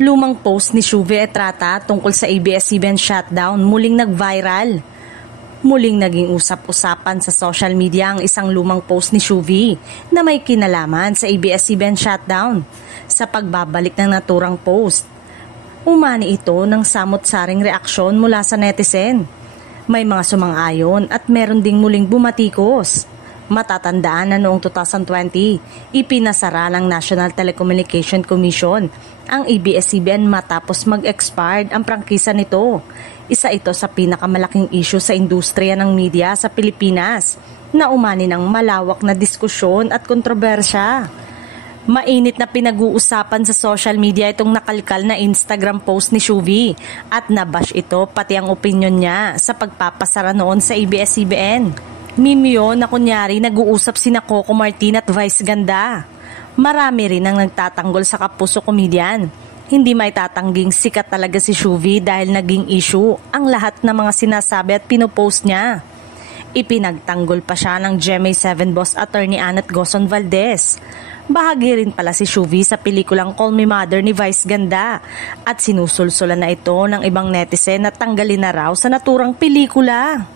Lumang post ni Shuvi Estrada tungkol sa ABS-CBN shutdown muling nag-viral. Muling naging usap-usapan sa social media ang isang lumang post ni Shuvi na may kinalaman sa ABS-CBN shutdown. Sa pagbabalik ng naturang post, umani ito ng samot-saring reaksyon mula sa netizen. May mga sumang-ayon at meron ding muling bumatikos. Matatandaan na noong 2020, ipinasara ng National Telecommunication Commission ang ABS-CBN matapos mag-expired ang prangkisa nito. Isa ito sa pinakamalaking issue sa industriya ng media sa Pilipinas na umani ng malawak na diskusyon at kontrobersya. Mainit na pinag-uusapan sa social media itong nakalkal na Instagram post ni Shuvi at nabash ito pati ang opinion niya sa pagpapasara noon sa ABS-CBN. Meme yun na kunyari nag-uusap sina Coco Martin at Vice Ganda. Marami rin ang nagtatanggol sa kapuso komedyan. Hindi maitatangging sikat talaga si Shuvi dahil naging issue ang lahat ng mga sinasabi at pinopost niya. Ipinagtanggol pa siya ng GMA7 boss attorney Anat Gozon Valdez. Bahagi rin pala si Shuvi sa pelikulang Call Me Mother ni Vice Ganda at sinusulsulan na ito ng ibang netizen na tanggalin na raw sa naturang pelikula.